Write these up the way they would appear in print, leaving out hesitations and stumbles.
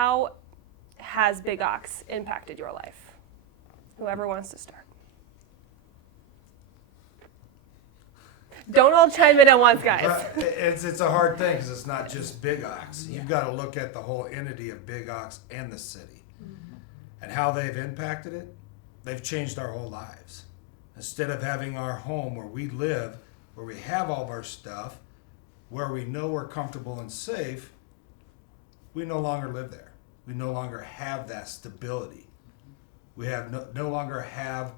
how has Big Ox impacted your life? Whoever wants to start. Don't all chime in at once, guys. But it's a hard thing because it's not just Big Ox. You've got to look at the whole entity of Big Ox and the city. And how they've impacted it. They've changed our whole lives. Instead of having our home where we live, where we have all of our stuff, where we know we're comfortable and safe, we no longer live there. We no longer have that stability. We have no longer have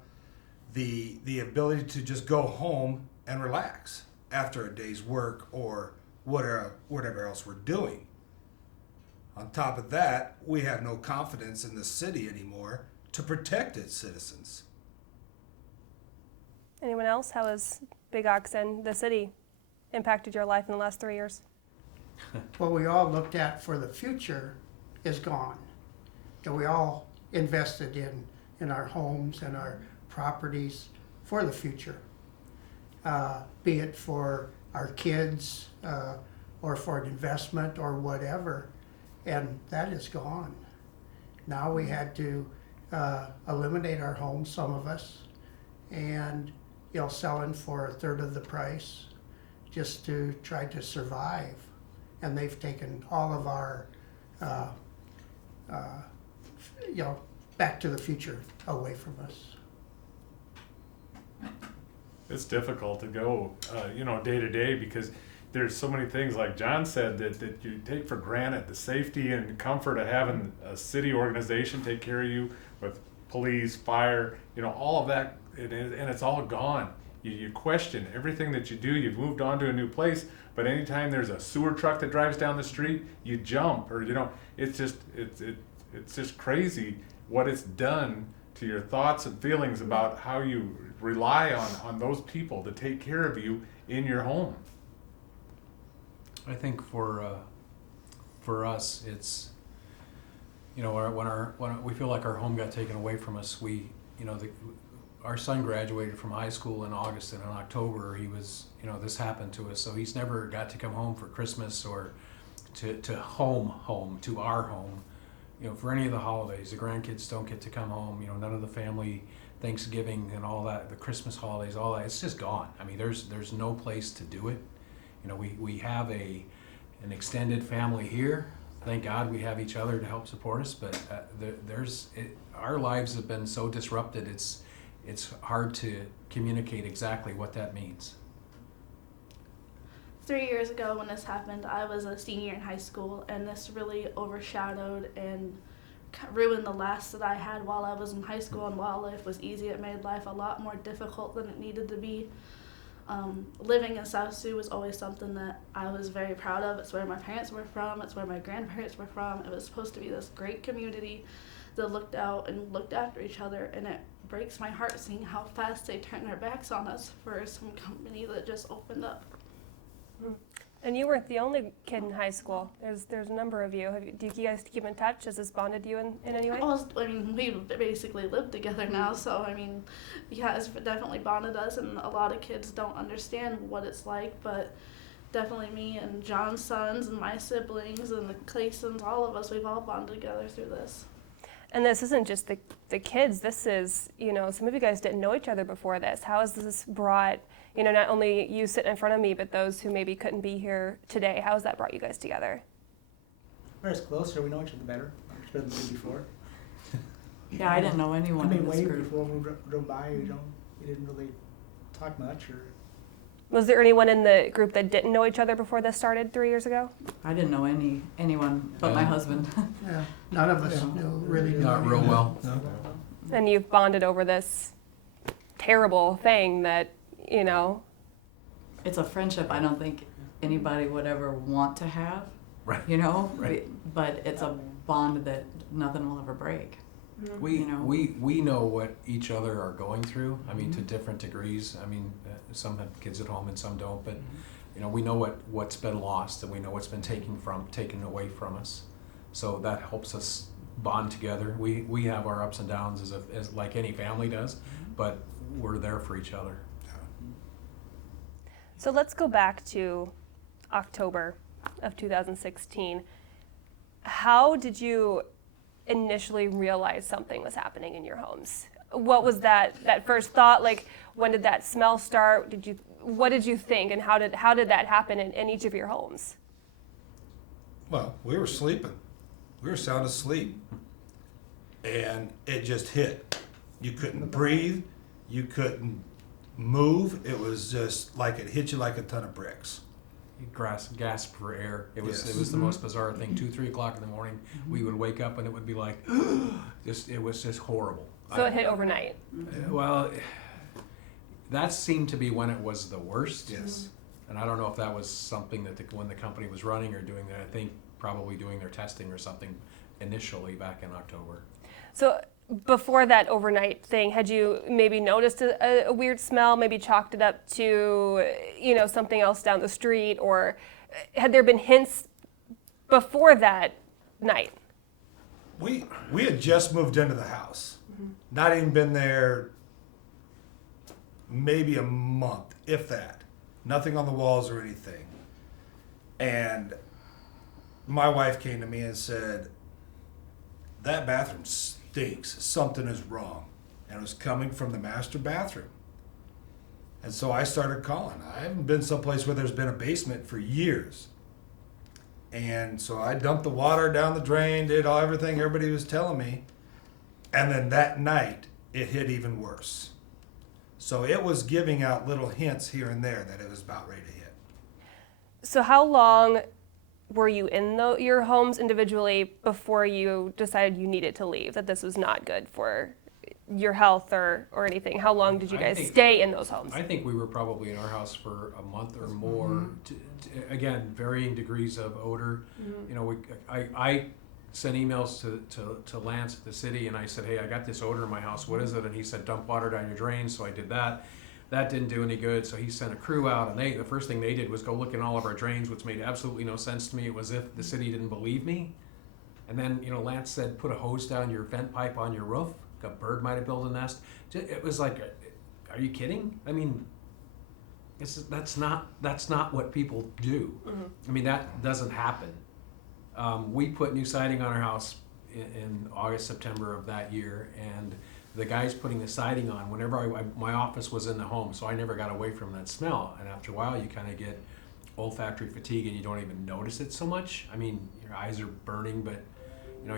the ability to just go home and relax after a day's work or whatever else we're doing. On top of that, we have no confidence in the city anymore to protect its citizens. Anyone else? How has Big Ox and the city impacted your life in the last 3 years? What we all looked at for the future is gone. And we all invested in our homes and our properties for the future, be it for our kids or for an investment or whatever, and that is gone. Now we had to eliminate our homes, some of us, and selling for a third of the price just to try to survive. And they've taken all of our Back to the Future away from us. It's difficult to go, day to day because there's so many things, like John said, that you take for granted. The safety and comfort of having a city organization take care of you with police, fire, all of that, and it's all gone. You question everything that you do. You've moved on to a new place, but anytime there's a sewer truck that drives down the street, you jump, or it's just crazy what it's done to your thoughts and feelings about how you rely on those people to take care of you in your home. I think for us, it's when we feel like our home got taken away from us, our son graduated from high school in August, and in October he was this happened to us, so he's never got to come home for Christmas or to home to our home. For any of the holidays, the grandkids don't get to come home. None of the family Thanksgiving and all that, the Christmas holidays, all that, it's just gone. I mean, there's no place to do it. We have an extended family here. Thank God we have each other to help support us, but our lives have been so disrupted, it's hard to communicate exactly what that means. 3 years ago when this happened, I was a senior in high school, and this really overshadowed and ruined the last that I had while I was in high school. And while life was easy, it made life a lot more difficult than it needed to be. Living in South Sioux was always something that I was very proud of. It's where my parents were from. It's where my grandparents were from. It was supposed to be this great community that looked out and looked after each other, and it breaks my heart seeing how fast they turned their backs on us for some company that just opened up. And you weren't the only kid in high school. There's a number of you. Do you guys keep in touch? Has this bonded you in any way? Well, we basically live together now, so it's definitely bonded us, and a lot of kids don't understand what it's like, but definitely me and John's sons and my siblings and the Claysons, all of us, we've all bonded together through this. And this isn't just the kids. This is, some of you guys didn't know each other before this. How has this brought, not only you sitting in front of me, but those who maybe couldn't be here today? How has that brought you guys together? We're as close, or we know each other better than we did before. Yeah, I didn't know anyone in this way group. before we drove by, we didn't really talk much. Was there anyone in the group that didn't know each other before this started 3 years ago? I didn't know anyone but my husband. Yeah, none of us really knew. Not real well. No. And you've bonded over this terrible thing that, It's a friendship I don't think anybody would ever want to have. Right. Right. But it's a bond that nothing will ever break. We know what each other are going through. I mean, to different degrees. I mean, some have kids at home and some don't. But we know what's been lost, and we know what's been taken away from us. So that helps us bond together. We have our ups and downs as like any family does, but we're there for each other. So let's go back to October of 2016. how did you initially realize something was happening in your homes? What was that first thought? Like, when did that smell start? What did you think, and how did that happen in each of your homes? Well, we were sleeping. We were sound asleep. And it just hit. You couldn't breathe. You couldn't move. It was just like it hit you like a ton of bricks. You gasp for air. It was Yes. it was the most bizarre thing. 2-3 o'clock in the morning, we would wake up and it would be like, it was just horrible. So it hit overnight. Well, that seemed to be when it was the worst. Yes. And I don't know if that was something that when the company was running or doing that. I think probably doing their testing or something initially back in October. So before that overnight thing, had you maybe noticed a weird smell, maybe chalked it up to, something else down the street, or had there been hints before that night? We had just moved into the house. Not even been there maybe a month, if that. Nothing on the walls or anything. And my wife came to me and said, that bathroom stinks. Something is wrong. And it was coming from the master bathroom. And so I started calling. I haven't been someplace where there's been a basement for years. And so I dumped the water down the drain, did everything everybody was telling me. And then that night, it hit even worse. So it was giving out little hints here and there that it was about ready to hit. So how long were you in your homes individually before you decided you needed to leave, that this was not good for your health or anything? How long did you guys stay in those homes? I think we were probably in our house for a month or more. Again, varying degrees of odor. I sent emails to Lance at the city, and I said, hey, I got this odor in my house. What is it? And he said, dump water down your drain. So I did that. That didn't do any good. So he sent a crew out, and the first thing they did was go look in all of our drains, which made absolutely no sense to me. It was as if the city didn't believe me. And then, Lance said, put a hose down your vent pipe on your roof. A bird might have built a nest. It was like, are you kidding? I mean, that's not what people do. I mean, that doesn't happen. We put new siding on our house in August, September of that year, and the guys putting the siding on, whenever my office was in the home, so I never got away from that smell. And after a while, you kind of get olfactory fatigue, and you don't even notice it so much. I mean, your eyes are burning, but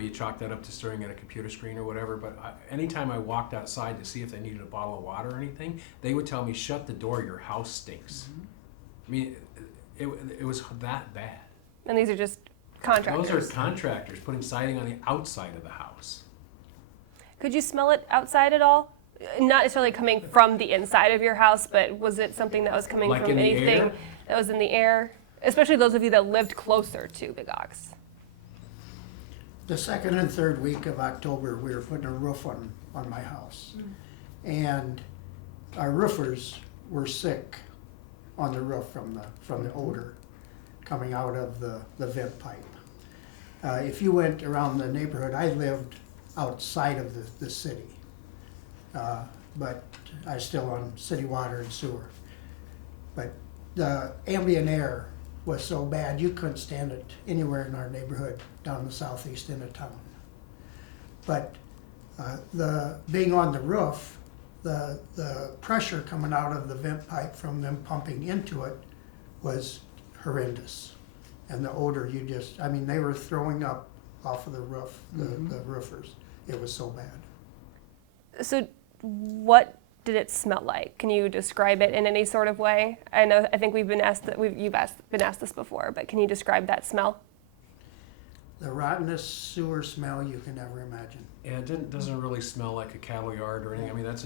you chalk that up to staring at a computer screen or whatever. But anytime I walked outside to see if they needed a bottle of water or anything, they would tell me, shut the door, your house stinks. I mean, it was that bad. And these are just contractors. Those are contractors putting siding on the outside of the house. Could you smell it outside at all? Not necessarily coming from the inside of your house, but was it something that was coming Like from in the anything air? that was in the air? Especially those of you that lived closer to Big Ox. The second and third week of October, we were putting a roof on my house. And our roofers were sick on the roof from the odor coming out of the vent pipe. If you went around the neighborhood, I lived outside of the city, but I was still on city water and sewer. But the ambient air was so bad, you couldn't stand it anywhere in our neighborhood down the southeast end of town. But the being on the roof, the pressure coming out of the vent pipe from them pumping into it was horrendous. And the odor, they were throwing up off of the roof, the roofers. It was so bad. So what did it smell like? Can you describe it in any sort of way? I think we've been asked been asked this before, but can you describe that smell? The rottenest sewer smell you can ever imagine. Yeah, doesn't really smell like a cattle yard or anything. I mean, that's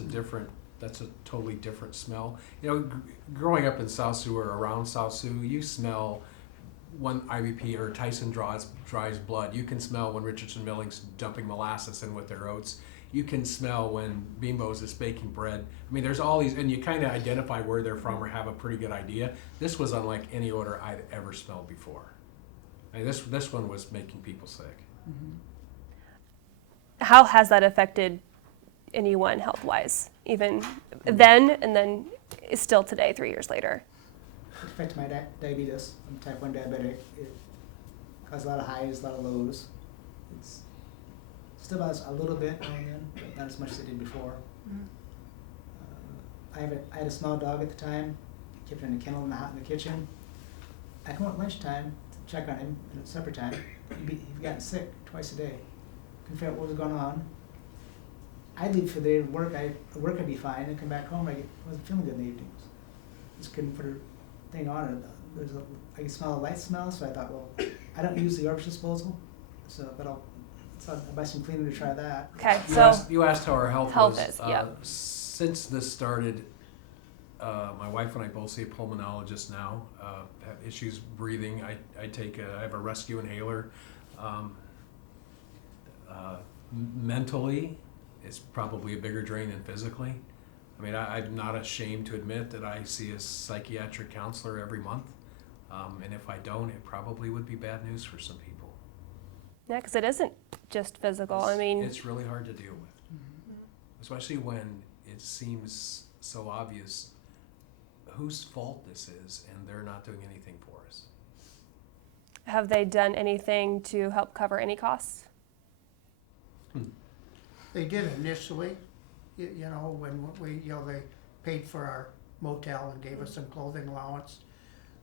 a totally different smell. Growing up in South Sioux or around South Sioux, you smell when IBP or Tyson dries blood. You can smell when Richardson Milling's dumping molasses in with their oats. You can smell when Beambo's is baking bread. I mean, there's all these, and you kind of identify where they're from or have a pretty good idea. This was unlike any odor I'd ever smelled before. I mean, this one was making people sick. How has that affected anyone health-wise, even then and then still today, 3 years later? It affects my diabetes. I'm type 1 diabetic. Cause a lot of highs, a lot of lows. It's still about a little bit now and then, but not as much as it did before. I had a small dog at the time. Kept her in a kennel in the kitchen. I come home at lunchtime to check on him, and at supper time, he'd gotten sick twice a day. Couldn't figure out what was going on. I'd leave for the day to work. I'd be fine, and come back home. I wasn't feeling good in the evenings. Just couldn't put her thing on. I could smell a light smell, so I thought, well, I don't use the garbage disposal, but I'll buy some cleaner to try that. Okay, You asked how our health was. is, yeah. Since this started, my wife and I both see a pulmonologist now. Have issues breathing. I have a rescue inhaler. Mentally, it's probably a bigger drain than physically. I mean, I'm not ashamed to admit that I see a psychiatric counselor every month. And if I don't, it probably would be bad news for some people. yeah, because it isn't just physical. I mean, It's really hard to deal with, especially when it seems so obvious whose fault this is, and they're not doing anything for us. have they done anything to help cover any costs? They did initially, you know, when they paid for our motel and gave us some clothing allowance,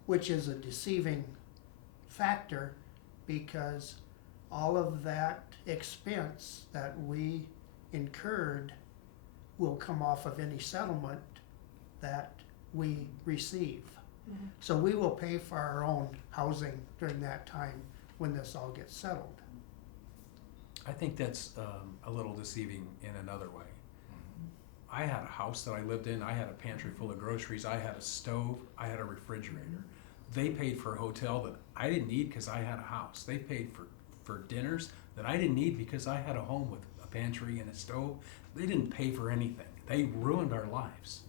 which is a deceiving factor because all of that expense that we incurred will come off of any settlement that we receive. So we will pay for our own housing during that time when this all gets settled. I think that's a little deceiving in another way. I had a house that I lived in. I had a pantry full of groceries. I had a stove. I had a refrigerator. They paid for a hotel that I didn't need because I had a house. They paid for dinners that I didn't need because I had a home with a pantry and a stove. They didn't pay for anything. They ruined our lives.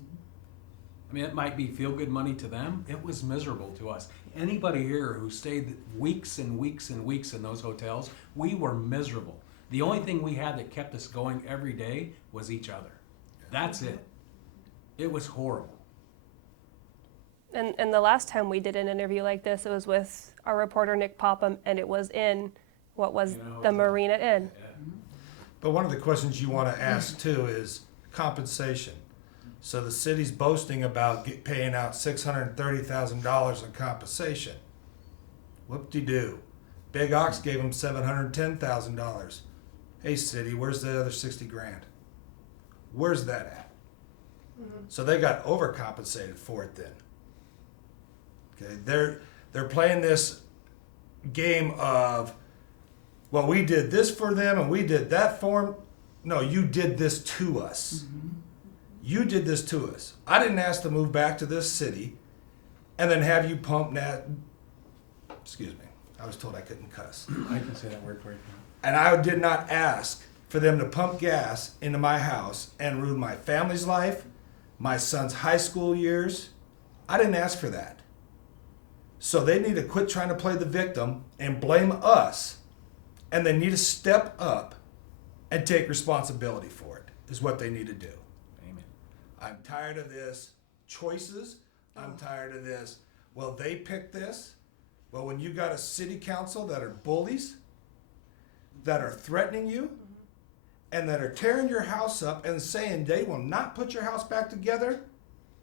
I mean, it might be feel-good money to them. It was miserable to us. Anybody here who stayed weeks and weeks and weeks in those hotels, we were miserable. The only thing we had that kept us going every day was each other. That's it. It was horrible. And the last time we did an interview like this, it was with our reporter Nick Popham, and it was in what was the Marina Inn. But one of the questions you want to ask too is compensation. So the city's boasting about paying out $630,000 in compensation. Whoop-de-doo. Big Ox gave them $710,000. Hey city, where's the other 60 grand? Where's that at? So they got overcompensated for it then. Okay, they're playing this game of, well, we did this for them and we did that for them. No, you did this to us. You did this to us. I didn't ask to move back to this city and then have you pump that. Excuse me. I was told I couldn't cuss. I can say that word for you. And I did not ask for them to pump gas into my house and ruin my family's life, my son's high school years. I didn't ask for that. So they need to quit trying to play the victim and blame us. And they need to step up and take responsibility for it, is what they need to do. Amen. I'm tired of this choices. I'm tired of this, well, they picked this. Well, when you got a city council that are bullies, that are threatening you, and that are tearing your house up and saying they will not put your house back together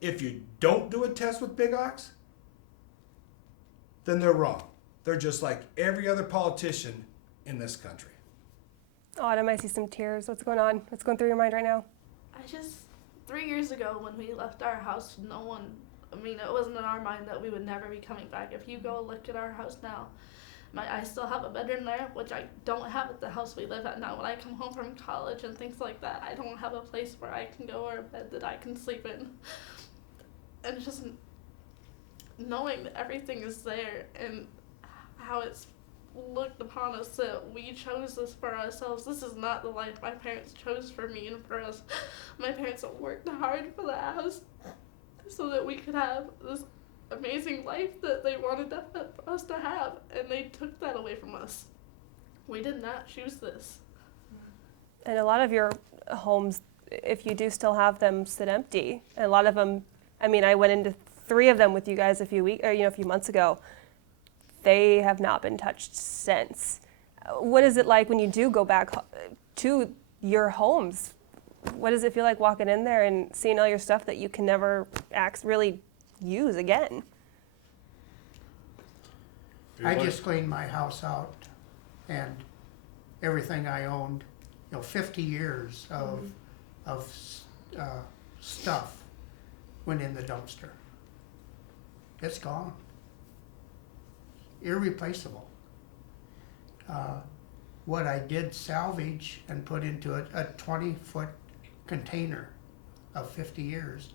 if you don't do a test with Big Ox, then they're wrong. They're just like every other politician in this country. Autumn, I see some tears. What's going on? What's going through your mind right now? 3 years ago when we left our house, it wasn't in our mind that we would never be coming back. If you go look at our house now, I still have a bedroom there, which I don't have at the house we live at now. When I come home from college and things like that, I don't have a place where I can go or a bed that I can sleep in. And just knowing that everything is there and how it's looked upon us that we chose this for ourselves. This is not the life my parents chose for me and for us. My parents have worked hard for the house so that we could have this amazing life that they wanted us to have, and they took that away from us. We did not choose this. And a lot of your homes, if you do still have them, sit empty. And a lot of them, I went into 3 of them with you guys a few months ago. they have not been touched since. What is it like when you do go back to your homes? What does it feel like walking in there and seeing all your stuff that you can never really use again? I just cleaned my house out and everything I owned, 50 years of stuff went in the dumpster. It's gone. Irreplaceable. What I did salvage and put into a 20-foot container of 50 years,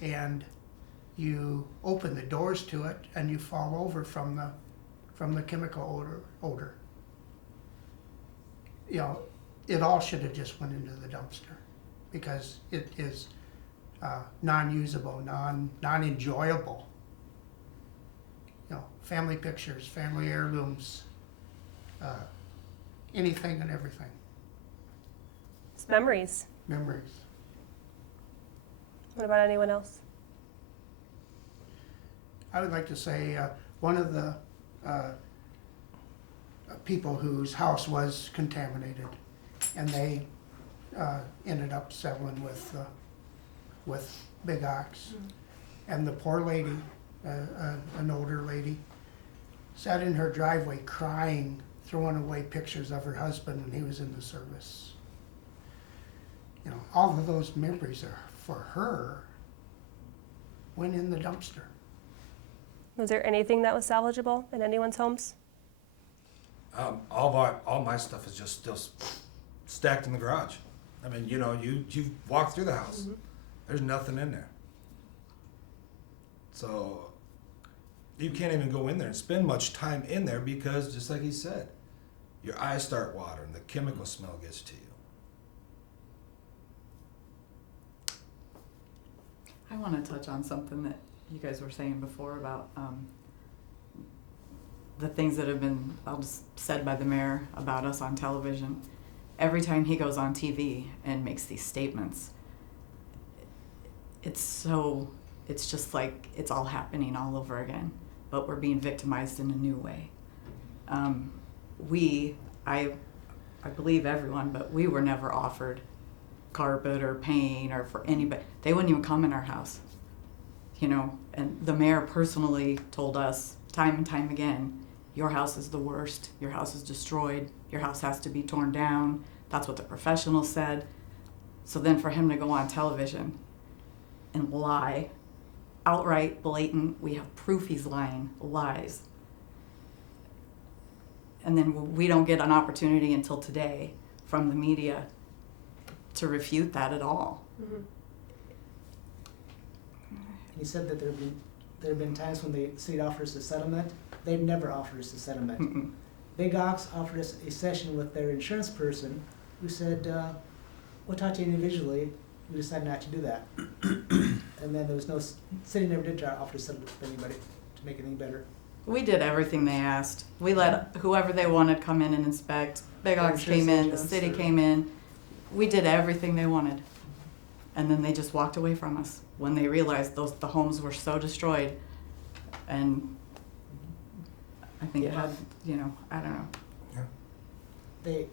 and you open the doors to it and you fall over from the chemical odor. It all should have just went into the dumpster because it is non-usable, non-enjoyable. Family pictures, family heirlooms, anything and everything. It's memories. Memories. What about anyone else? I would like to say one of the people whose house was contaminated, and they ended up settling with Big Ox. And the poor lady, an older lady, sat in her driveway crying, throwing away pictures of her husband when he was in the service. All of those memories are for her went in the dumpster. Was there anything that was salvageable in anyone's homes? All my stuff is just still stacked in the garage. I mean, you've walked through the house. Mm-hmm. There's nothing in there. So you can't even go in there and spend much time in there because, just like he said, your eyes start watering. The chemical smell gets to you. I want to touch on something that you guys were saying before about the things that have been said by the mayor about us on television. Every time he goes on TV and makes these statements, it's just like it's all happening all over again, but we're being victimized in a new way. I believe everyone, but we were never offered carpet or paint or for anybody. They wouldn't even come in our house, and the mayor personally told us time and time again, your house is the worst, your house is destroyed, your house has to be torn down. That's what the professionals said. So then for him to go on television and lie, outright, blatant, we have proof he's lying, lies. And then we don't get an opportunity until today from the media to refute that at all. Mm-hmm. He said that there have been times when the city offers a settlement. They've never offered us a settlement. Mm-mm. Big Ox offered us a session with their insurance person who said, we'll talk to you individually. We decided not to do that. And then there was no, city never did try to offer a settlement with anybody to make anything better. We did everything they asked. We let whoever they wanted come in and inspect. Big Ox came in, the city came in. We did everything they wanted. And then they just walked away from us when they realized the homes were so destroyed. And I think it had, I don't know. They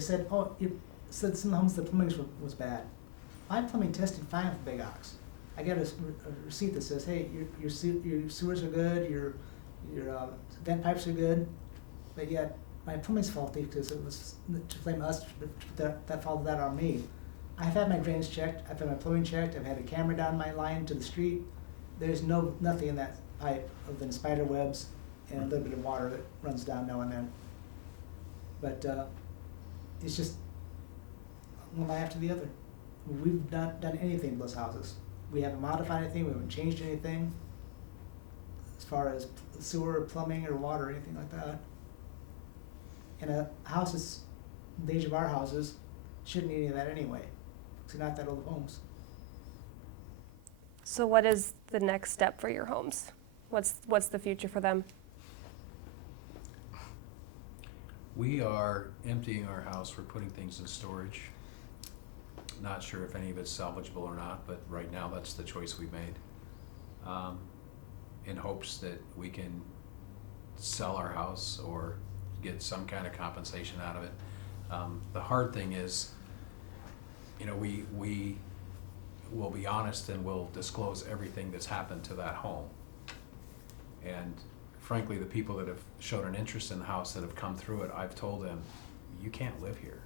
said, you said some homes the plumbing was bad. My plumbing tested fine with Big Ox. I got a receipt that says, hey, your sewers are good, your vent pipes are good, but yet my plumbing's faulty because it was to blame us, that fault that on me. I've had my drains checked, I've had my plumbing checked, I've had a camera down my line to the street. There's nothing in that pipe other than spider webs and a little bit of water that runs down now and then. But it's just one lie after the other. We've not done anything to those houses. We haven't modified anything, we haven't changed anything as far as sewer or plumbing or water or anything like that. And a house is the age of our houses shouldn't need any of that anyway, because they're not that old homes. So what is the next step for your homes? What's the future for them? We are emptying our house. We're putting things in storage. Not sure if any of it's salvageable or not, but right now that's the choice we made. In hopes that we can sell our house or get some kind of compensation out of it. The hard thing is, you know, we will be honest and we'll disclose everything that's happened to that home. And frankly, the people that have shown an interest in the house that have come through it, I've told them, you can't live here.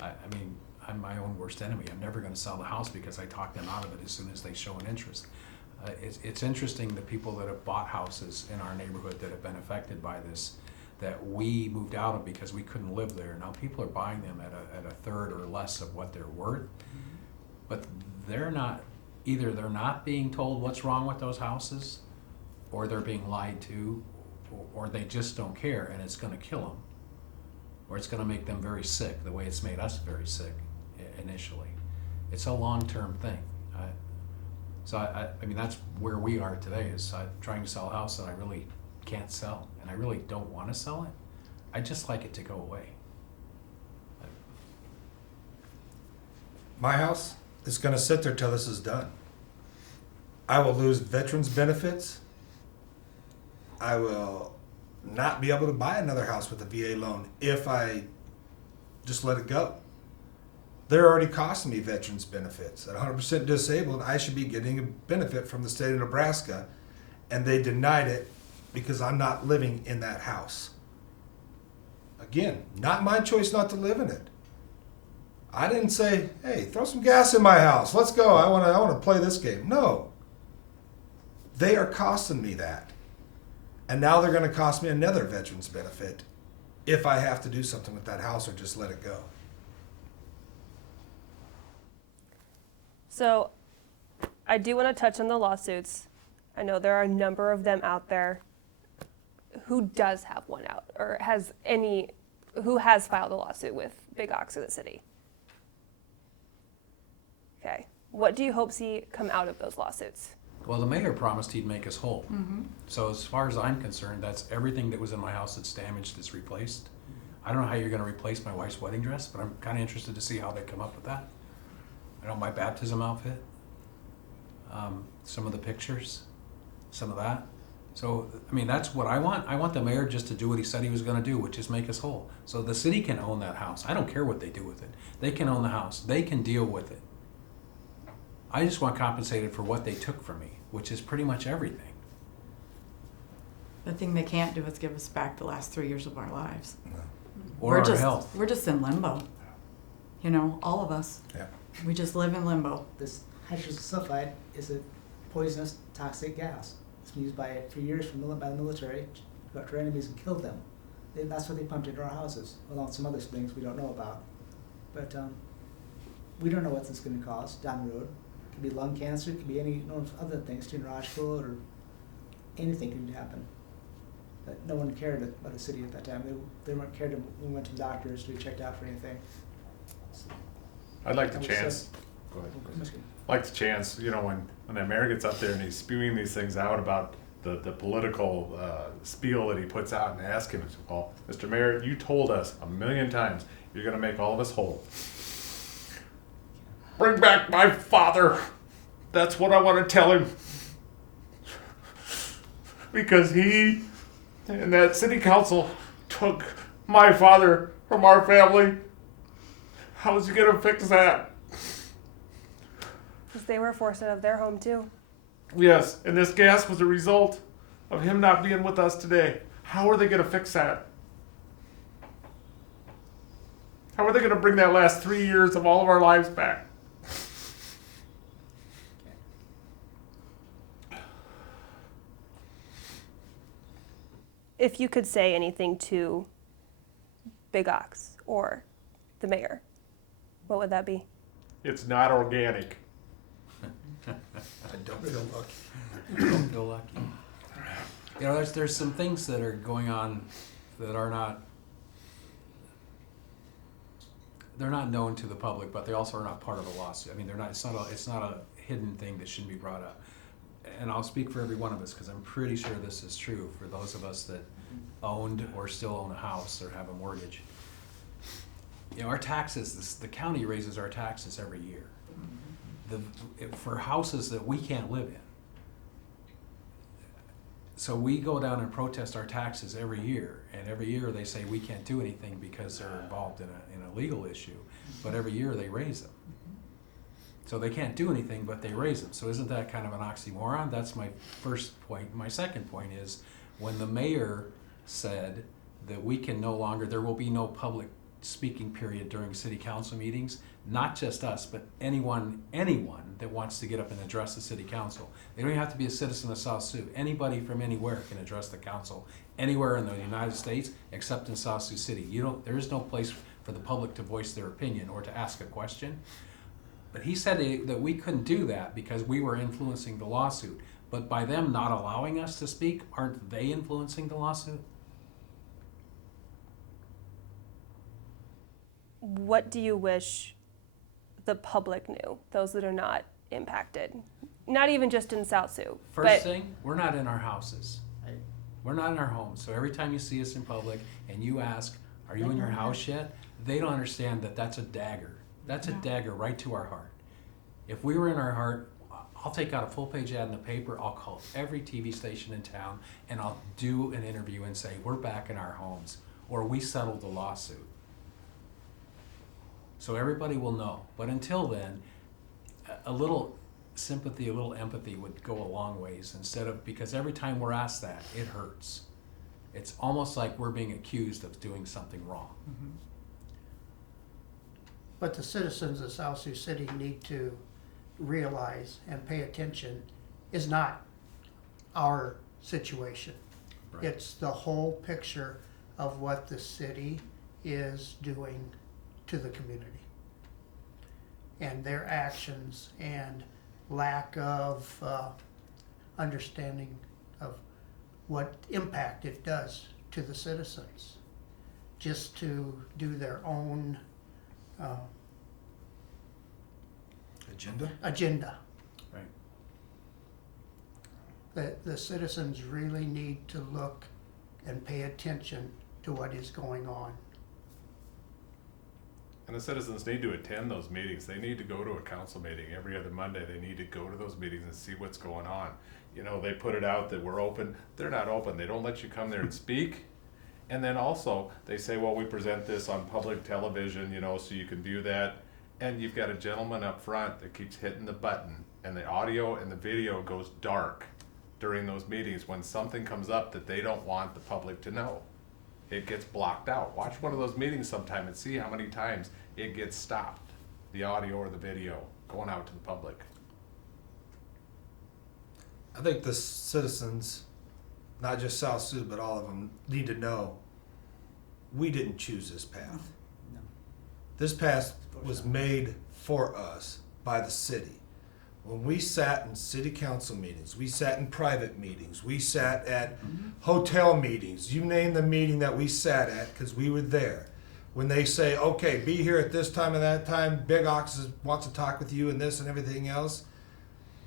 I mean, I'm my own worst enemy. I'm never gonna sell the house because I talk them out of it as soon as they show an interest. It's interesting, the people that have bought houses in our neighborhood that have been affected by this, that we moved out of because we couldn't live there. Now people are buying them at a third or less of what they're worth, but they're not, either they're not being told what's wrong with those houses, or they're being lied to, or they just don't care and it's gonna kill them, or it's gonna make them very sick, the way it's made us very sick initially. It's a long-term thing. So I mean, that's where we are today, is trying to sell a house that I really can't sell, and I really don't want to sell it. I just like it to go away. My house is gonna sit there till this is done. I will lose veterans benefits. I will not be able to buy another house with a VA loan if I just let it go. They're already costing me veterans benefits. At 100% disabled, I should be getting a benefit from the state of Nebraska, and they denied it because I'm not living in that house. Again, not my choice not to live in it. I didn't say, hey, throw some gas in my house. Let's go. I want to play this game. No. They are costing me that. And now they're going to cost me another veterans benefit if I have to do something with that house or just let it go. So I do want to touch on the lawsuits. I know there are a number of them out there. Who does have one out, or who has filed a lawsuit with Big Ox or the city? Okay. What do you hope see come out of those lawsuits? Well, the mayor promised he'd make us whole. So as far as I'm concerned, that's everything that was in my house that's damaged is replaced. I don't know how you're gonna replace my wife's wedding dress, but I'm kinda interested to see how they come up with that. I know my baptism outfit, some of the pictures, some of that. So, I mean, that's what I want. I want the mayor just to do what he said he was gonna do, which is make us whole. So the city can own that house. I don't care what they do with it. They can own the house. They can deal with it. I just want compensated for what they took from me, which is pretty much everything. The thing they can't do is give us back the last 3 years of our lives. Or our health. We're just in limbo. You know, all of us. Yeah. We just live in limbo. This hydrogen sulfide is a poisonous, toxic gas. It's been used for years by the military to go after enemies and kill them. That's what they pumped into our houses, along with some other things we don't know about. But we don't know what this is going to cause down the road. It could be lung cancer, it could be any other things, neurological, or anything could happen. But no one cared about the city at that time. They weren't cared when we went to the doctors to be checked out for anything. So, I'd like the I was, chance. Go ahead. I'm just Like the chance, you know, when that mayor gets up there and he's spewing these things out about the political spiel that he puts out, and ask him, well, Mr. Mayor, you told us 1,000,000 times you're going to make all of us whole. Bring back my father. That's what I want to tell him. Because he and that city council took my father from our family. How is he going to fix that? Because they were forced out of their home too. Yes, and this gas was a result of him not being with us today. How are they going to fix that? How are they going to bring that last 3 years of all of our lives back? If you could say anything to Big Ox or the mayor, what would that be? It's not organic. I don't feel lucky. Don't feel lucky. You know, there's some things that are going on that are not, they're not known to the public, but they also are not part of a lawsuit. I mean, it's not a hidden thing that shouldn't be brought up. And I'll speak for every one of us, because I'm pretty sure this is true for those of us that owned or still own a house or have a mortgage. You know, our taxes, the county raises our taxes every year. For houses that we can't live in. So we go down and protest our taxes every year, and every year they say we can't do anything because they're involved in a legal issue, but every year they raise them. So they can't do anything, but they raise them. So isn't that kind of an oxymoron? That's my first point. My second point is when the mayor said that we can no longer, there will be no public speaking period during city council meetings, not just us, but anyone that wants to get up and address the city council. They don't have to be a citizen of South Sioux. Anybody from anywhere can address the council, anywhere in the United States except in South Sioux City. There is no place for the public to voice their opinion or to ask a question. But he said that we couldn't do that because we were influencing the lawsuit. But by them not allowing us to speak, aren't they influencing the lawsuit? What do you wish the public knew, those that are not impacted? Not even just in South Sioux. First thing, we're not in our houses. Right. We're not in our homes. So every time you see us in public and you ask, are you in your house yet? They don't understand that that's a dagger. That's a dagger right to our heart. If we were in our heart, I'll take out a full-page ad in the paper, I'll call every TV station in town, and I'll do an interview and say, we're back in our homes, or we settled the lawsuit. So everybody will know. But until then, a little sympathy, a little empathy would go a long ways because every time we're asked that, it hurts. It's almost like we're being accused of doing something wrong. Mm-hmm. What the citizens of South Sioux City need to realize and pay attention is not our situation. Right. It's the whole picture of what the city is doing to the community. And their actions and lack of understanding of what impact it does to the citizens. Just to do their own agenda. Right. The citizens really need to look and pay attention to what is going on. And the citizens need to attend those meetings. They need to go to a council meeting every other Monday. They need to go to those meetings and see what's going on. You know, they put it out that we're open. They're not open. They don't let you come there and speak. And then also they say, well, we present this on public television, you know, so you can view that. And you've got a gentleman up front that keeps hitting the button, and the audio and the video goes dark during those meetings when something comes up that they don't want the public to know. It gets blocked out. Watch one of those meetings sometime and see how many times it gets stopped, the audio or the video going out to the public. I think the citizens, not just South Sioux, but all of them, need to know we didn't choose this path. No. This path was made for us by the city. When we sat in city council meetings, we sat in private meetings, we sat at hotel meetings, you name the meeting that we sat at because we were there. When they say, okay, be here at this time and that time, Big Ox wants to talk with you and this and everything else,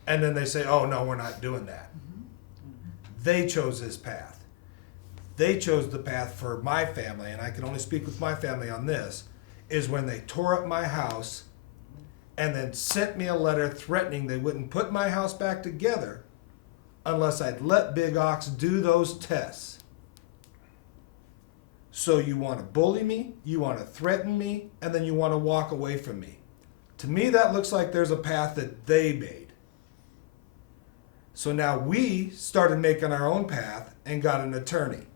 and then they say, oh no, we're not doing that. They chose this path. They chose the path for my family, and I can only speak with my family on this, is when they tore up my house and then sent me a letter threatening they wouldn't put my house back together unless I'd let Big Ox do those tests. So you want to bully me, you want to threaten me, and then you want to walk away from me. To me, that looks like there's a path that they made. So now we started making our own path and got an attorney.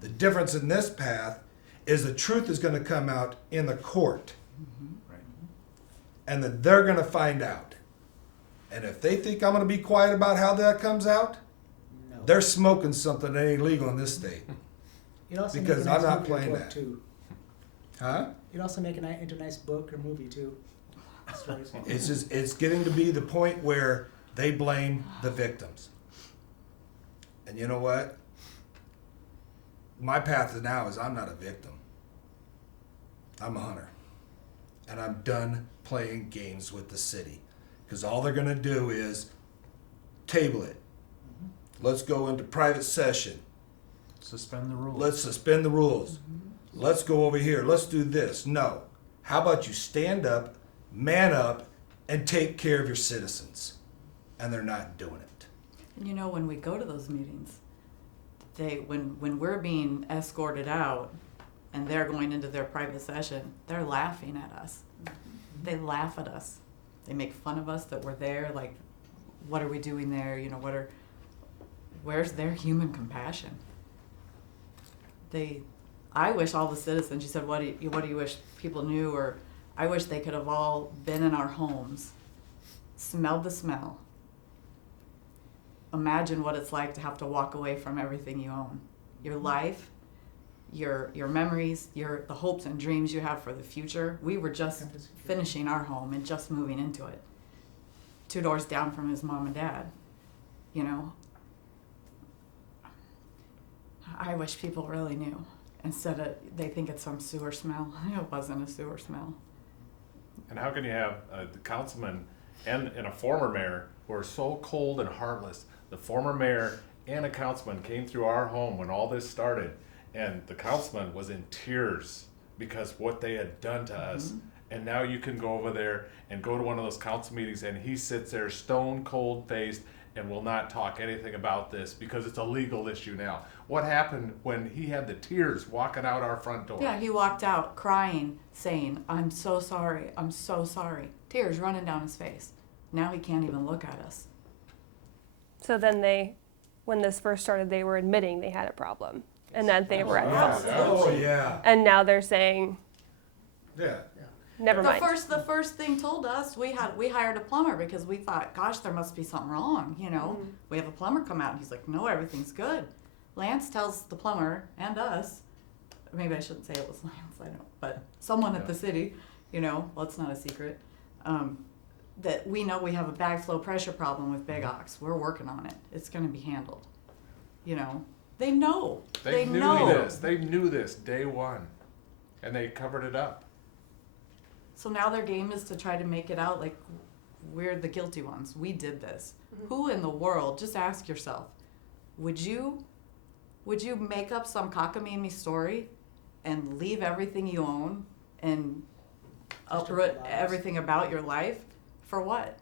The difference in this path is the truth is going to come out in the court. Right. And then they're going to find out. And if they think I'm going to be quiet about how that comes out, No. they're smoking something that ain't legal in this state. You'd also because make a I'm nice not movie or playing book, that. Too. Huh? You'd also make it into a nice book or movie too. Stories. It's getting to be the point where they blame the victims. And you know what? My path now is I'm not a victim. I'm a hunter. And I'm done playing games with the city. Because all they're going to do is table it. Let's go into private session. Suspend the rules. Let's suspend the rules. Let's go over here. Let's do this. No. How about you stand up, man up, and take care of your citizens? And they're not doing it. And you know, when we go to those meetings, when we're being escorted out and they're going into their private session, they're laughing at us. They laugh at us. They make fun of us that we're there. Like, what are we doing there? You know, where's their human compassion? I wish all the citizens, you said, what do you wish people knew? Or I wish they could have all been in our homes, smelled the smell. Imagine what it's like to have to walk away from everything you own. Your life, your memories, the hopes and dreams you have for the future. We were just finishing our home and just moving into it. 2 doors down from his mom and dad, you know. I wish people really knew. Instead of, they think it's some sewer smell. It wasn't a sewer smell. And how can you have the councilman and a former mayor who are so cold and heartless? The former mayor and a councilman came through our home when all this started, and the councilman was in tears because what they had done to us. And now you can go over there and go to one of those council meetings, and he sits there stone cold faced and will not talk anything about this because it's a legal issue now. What happened when he had the tears walking out our front door? Yeah, he walked out crying, saying, I'm so sorry, I'm so sorry. Tears running down his face. Now he can't even look at us. So then when this first started, they were admitting they had a problem and that they were at fault. Oh, yeah. And now they're saying, Yeah. never mind. The first thing told us, we hired a plumber because we thought, gosh, there must be something wrong, you know. We have a plumber come out and he's like, no, everything's good. Lance tells the plumber and us, maybe I shouldn't say it was Lance, I don't, but someone at the city, you know, well, it's not a secret, that we know we have a backflow pressure problem with Big Ox. We're working on it. It's going to be handled. You know, they know. They knew know. this. They knew this day one, and they covered it up. So now their game is to try to make it out like we're the guilty ones. We did this. Who in the world, just ask yourself, would you make up some cockamamie story and leave everything you own and uproot everything about your life? For what?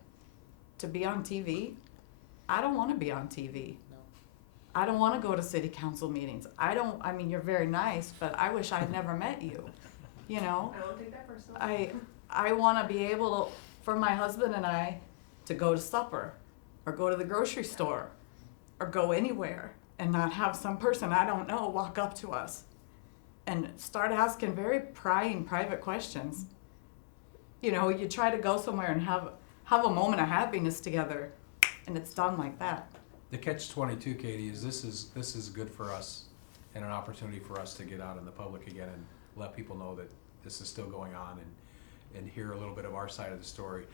To be on TV? I don't want to be on TV. No. I don't want to go to city council meetings. I mean, you're very nice, but I wish I'd never met you. You know? I won't take that personally. I want to be able to, for my husband and I, to go to supper or go to the grocery store or go anywhere and not have some person I don't know walk up to us and start asking very prying, private questions. You know, you try to go somewhere and have a moment of happiness together, and it's done like that. The catch-22, Katie, is this is good for us and an opportunity for us to get out in the public again and let people know that this is still going on and hear a little bit of our side of the story.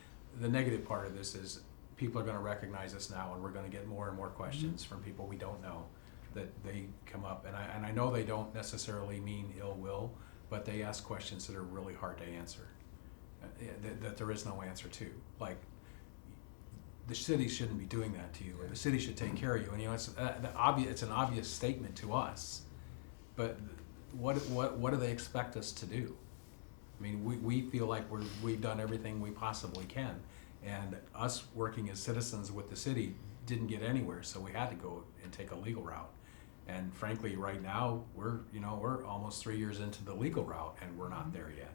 The negative part of this is people are going to recognize us now, and we're going to get more and more questions from people we don't know that they come up. And I know they don't necessarily mean ill will, but they ask questions that are really hard to answer, that there is no answer to. Like, the city shouldn't be doing that to you, or the city should take care of you. And you know, it's an obvious statement to us, but what do they expect us to do? I mean, we feel like we've done everything we possibly can, and us working as citizens with the city didn't get anywhere, so we had to go and take a legal route. And frankly, right now we're almost 3 years into the legal route, and we're not there yet.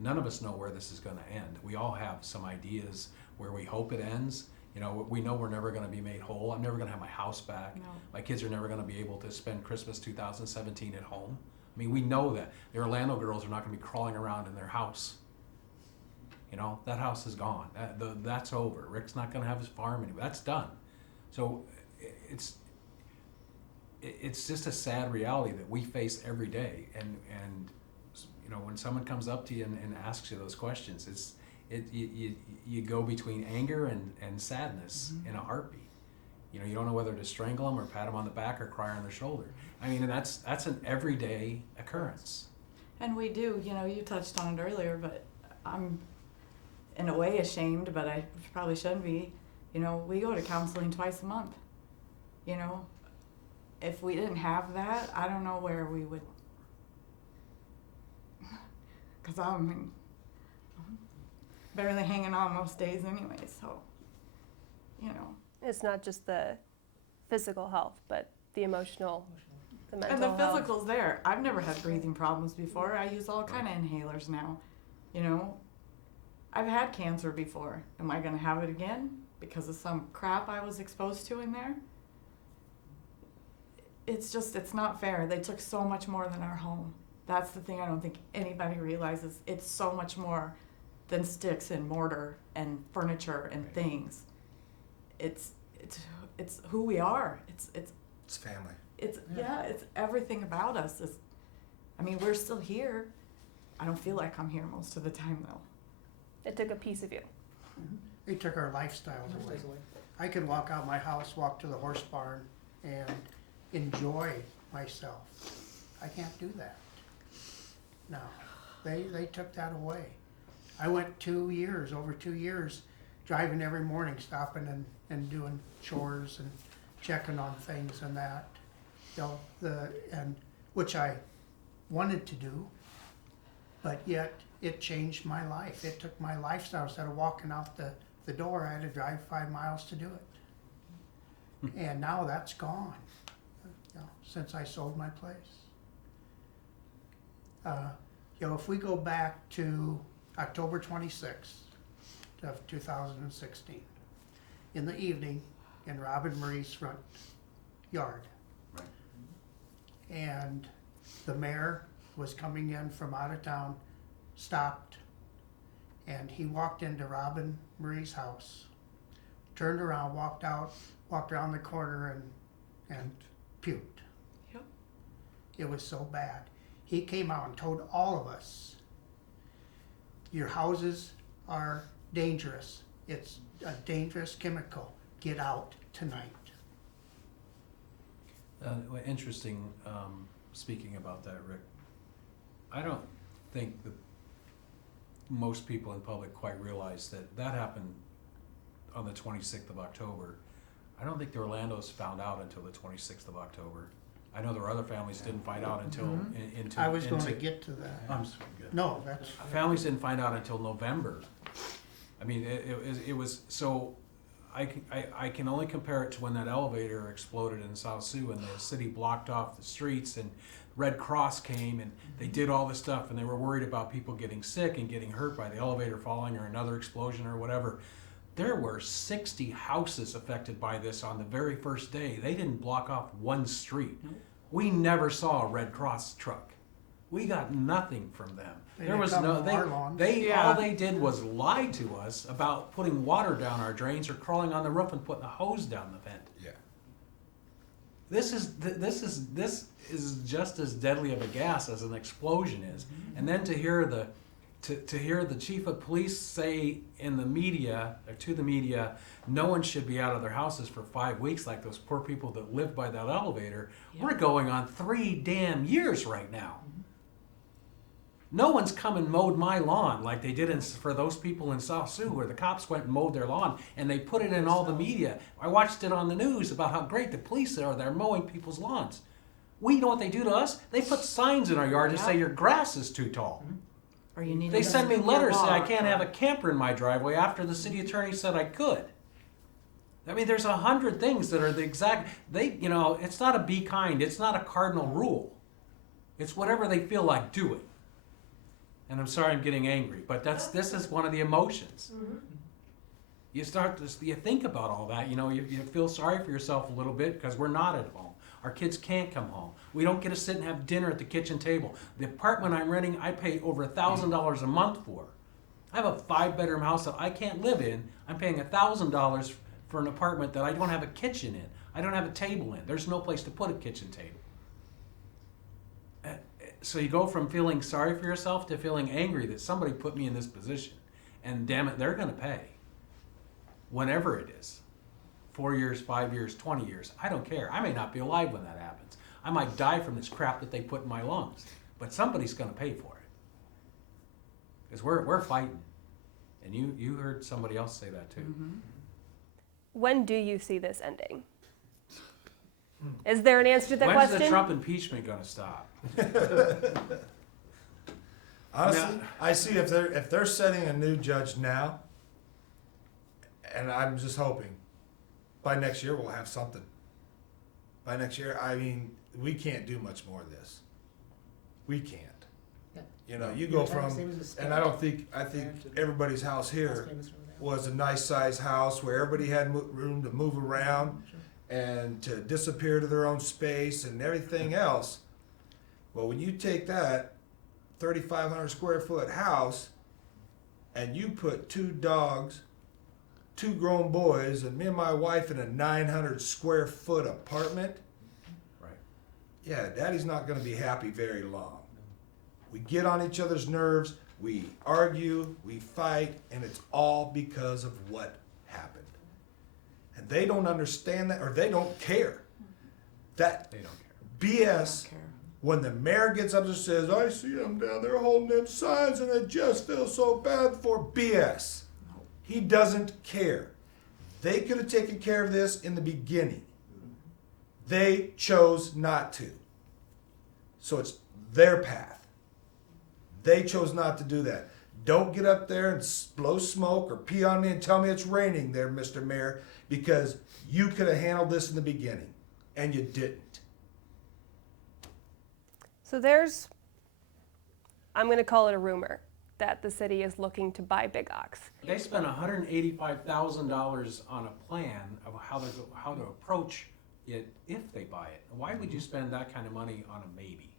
None of us know where this is going to end. We all have some ideas where we hope it ends. You know, we know we're never going to be made whole. I'm never going to have my house back. No. My kids are never going to be able to spend Christmas 2017 at home. I mean, we know that. The Orlando girls are not going to be crawling around in their house. You know, that house is gone. That's over. Rick's not going to have his farm anymore. That's done. So it's just a sad reality that we face every day. And you know, when someone comes up to you and asks you those questions, you go between anger and sadness in a heartbeat. You know, you don't know whether to strangle them or pat them on the back or cry on their shoulder. I mean, and that's an everyday occurrence. And we do, you know, you touched on it earlier, but I'm in a way ashamed, but I probably shouldn't be. You know, we go to counseling twice a month. You know, if we didn't have that, I don't know where we would. Because I'm barely hanging on most days anyway, so, you know. It's not just the physical health, but the emotional, the mental And the health. physical's there. I've never had breathing problems before. I use all kind of inhalers now. You know, I've had cancer before. Am I going to have it again because of some crap I was exposed to in there? It's just, it's not fair. They took so much more than our home. That's the thing I don't think anybody realizes. It's so much more than sticks and mortar and furniture and things. It's who we are. It's family. It's everything about us. I mean, we're still here. I don't feel like I'm here most of the time though. It took a piece of you. They took our lifestyles away. I could walk out my house, walk to the horse barn, and enjoy myself. I can't do that. No, they took that away. I went over 2 years, driving every morning, stopping and doing chores and checking on things and that. You know, which I wanted to do, but yet it changed my life. It took my lifestyle. Instead of walking out the door, I had to drive 5 miles to do it. And now that's gone, you know, since I sold my place. You know, if we go back to October 26th of 2016, in the evening in Robin Marie's front yard. Right. And the mayor was coming in from out of town, stopped, and he walked into Robin Marie's house, turned around, walked out, walked around the corner and puked. Yep. It was so bad. He came out and told all of us, your houses are dangerous. It's a dangerous chemical. Get out tonight. Interesting, speaking about that, Rick. I don't think that most people in public quite realize that happened on the 26th of October. I don't think the Orlandos found out until the 26th of October. I know there were other families didn't find out until I was going to get to that. I'm sorry, good. No, that's Families didn't find out until November. I mean, it was so. I can only compare it to when that elevator exploded in South Sioux and the city blocked off the streets and Red Cross came and they did all this stuff and they were worried about people getting sick and getting hurt by the elevator falling or another explosion or whatever. There were 60 houses affected by this on the very first day. They didn't block off one street. We never saw a Red Cross truck. We got nothing from them. There was no all they did was lie to us about putting water down our drains or crawling on the roof and putting a hose down the vent. Yeah. This is just as deadly of a gas as an explosion is. And then to hear the chief of police say in the media or to the media, no one should be out of their houses for 5 weeks like those poor people that live by that elevator. Yeah. We're going on 3 damn years right now. No one's come and mowed my lawn like they did for those people in South Sioux where the cops went and mowed their lawn and they put it in all the media. I watched it on the news about how great the police are. They're mowing people's lawns. We know what they do to us. They put signs in our yard to say your grass is too tall. Or you need They to send me your letters saying I walk, can't or- have a camper in my driveway after the city attorney said I could. I mean, there's 100 things that are the exact, it's not a be kind, it's not a cardinal rule. It's whatever they feel like doing. And I'm sorry I'm getting angry, but this is one of the emotions. You you think about all that, you feel sorry for yourself a little bit because we're not at home. Our kids can't come home. We don't get to sit and have dinner at the kitchen table. The apartment I'm renting, I pay over $1,000 a month for. I have a 5-bedroom house that I can't live in. I'm paying $1,000 for an apartment that I don't have a kitchen in. I don't have a table in. There's no place to put a kitchen table. So you go from feeling sorry for yourself to feeling angry that somebody put me in this position. And damn it, they're going to pay. Whenever it is. 4 years, 5 years, 20 years. I don't care. I may not be alive when that happens. I might die from this crap that they put in my lungs. But somebody's going to pay for it. Because we're fighting. And you heard somebody else say that too. When do you see this ending? Is there an answer to that When's question? the Trump impeachment going to stop? Honestly, I see if they're setting a new judge now, and I'm just hoping by next year we'll have something. by next year, I mean, we can't do much more of this. We can't. Yeah. You know, you go from, and I think everybody's house here was a nice sized house where everybody had room to move around and to disappear to their own space and everything else. Well, when you take that 3,500 square foot house and you put 2 dogs, 2 grown boys, and me and my wife in a 900 square foot apartment, Right. yeah, Daddy's not going to be happy very long. We get on each other's nerves, we argue, we fight, and it's all because of what happened. And they don't understand that, or they don't care. That They don't care. BS, Don't care. when the mayor gets up and says, I see them down there holding them signs and it just feels so bad for BS. He doesn't care. They could have taken care of this in the beginning. They chose not to. So it's their path. They chose not to do that. Don't get up there and blow smoke or pee on me and tell me it's raining there, Mr. Mayor, because you could have handled this in the beginning, and you didn't. So I'm going to call it a rumor that the city is looking to buy Big Ox. They spent $185,000 on a plan of how to approach it if they buy it. Why would you spend that kind of money on a maybe?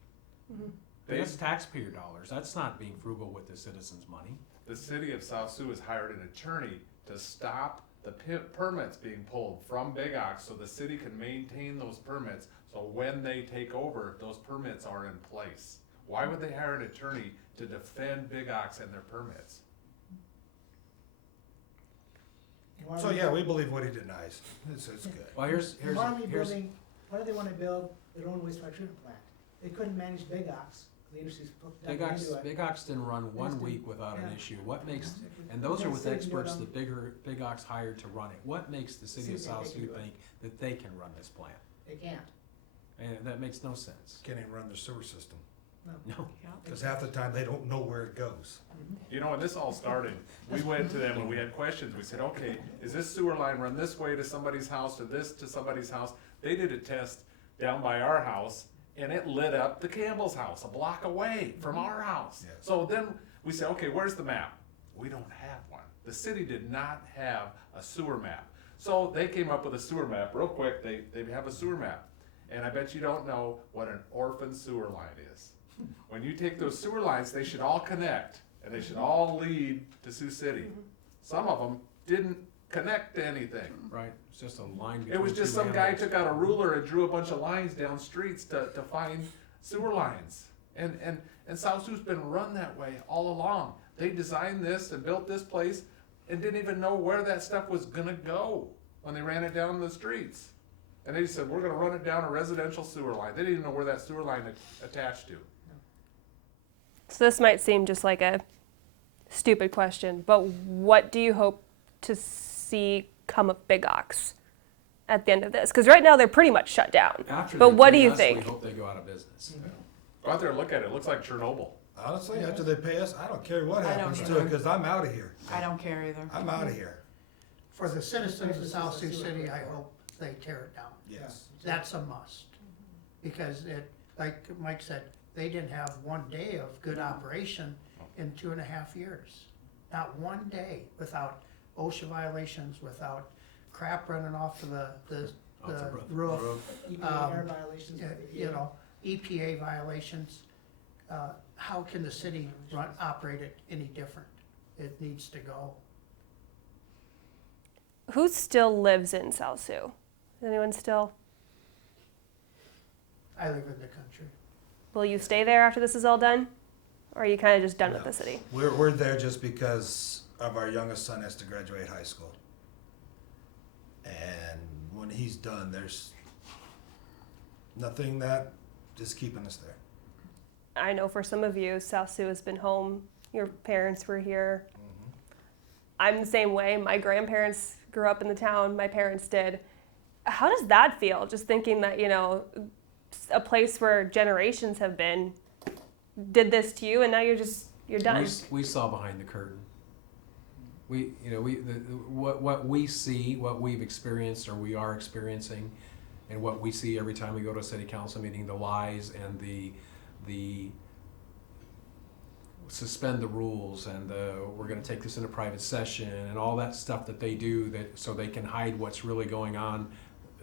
That's taxpayer dollars. That's not being frugal with the citizens' money. The city of South Sioux has hired an attorney to stop the permits being pulled from Big Ox so the city can maintain those permits, so when they take over, those permits are in place. Why would they hire an attorney to defend Big Ox and their permits? So yeah, we believe what he denies. It's good. Well, here's Why do they want to build their own wastewater treatment plant? They couldn't manage Big Ox. The industry's put that into it. Big Ox didn't run one week without an issue. What makes, and those are with experts that Big Ox hired to run it. What makes the city of South Sioux think that they can run this plant? They can't. And that makes no sense. Can't even run their sewer system. No. Because half the time they don't know where it goes. You know, when this all started, we went to them and we had questions. We said, okay, is this sewer line run this way to somebody's house or this to somebody's house? They did a test down by our house and it lit up the Campbell's house a block away from our house. Yes. So then we said, okay, where's the map? We don't have one. The city did not have a sewer map. So they came up with a sewer map real quick. They have a sewer map. And I bet you don't know what an orphan sewer line is. When you take those sewer lines, they should all connect and they should all lead to Sioux City. Some of them didn't connect to anything. Right? It's just a line between It was just two some guy animals. took out a ruler and drew a bunch of lines down streets to find sewer lines. And South Sioux's been run that way all along. They designed this and built this place and didn't even know where that stuff was gonna go when they ran it down the streets. And they said, we're gonna run it down a residential sewer line. They didn't even know where that sewer line attached to. So this might seem just like a stupid question, but what do you hope to see come of Big Ox at the end of this? Because right now they're pretty much shut down. After But they what do pay you us, think? We hope they go out of business. Go out there and look at it. It looks like Chernobyl. Honestly, after they pay us, I don't care what I don't happens to either. it because I'm out of here. I don't care either. I'm out of here. For the citizens of South Sioux City, I hope they tear it down. Yes. That's a must. Because it, like Mike said, they didn't have one day of good operation in 2.5 years. Not one day without OSHA violations, without crap running off of the Off the roof. EPA air violations. You know, EPA violations. How can the city operate it any different? It needs to go. Who still lives in South Sioux? Is anyone still? I live in the country. Will you stay there after this is all done? Or are you kind of just done with No. the city? We're there just because of our youngest son has to graduate high school. And when he's done, there's nothing that is keeping us there. I know for some of you, South Sioux has been home. Your parents were here. I'm the same way. My grandparents grew up in the town. My parents did. How does that feel? Just thinking that, you know, a place where generations have been did this to you and now you're done. We saw behind the curtain. What we see, what we've experienced or we are experiencing and what we see every time we go to a city council meeting, the lies and the suspend the rules and we're going to take this into private session and all that stuff that they do that so they can hide what's really going on.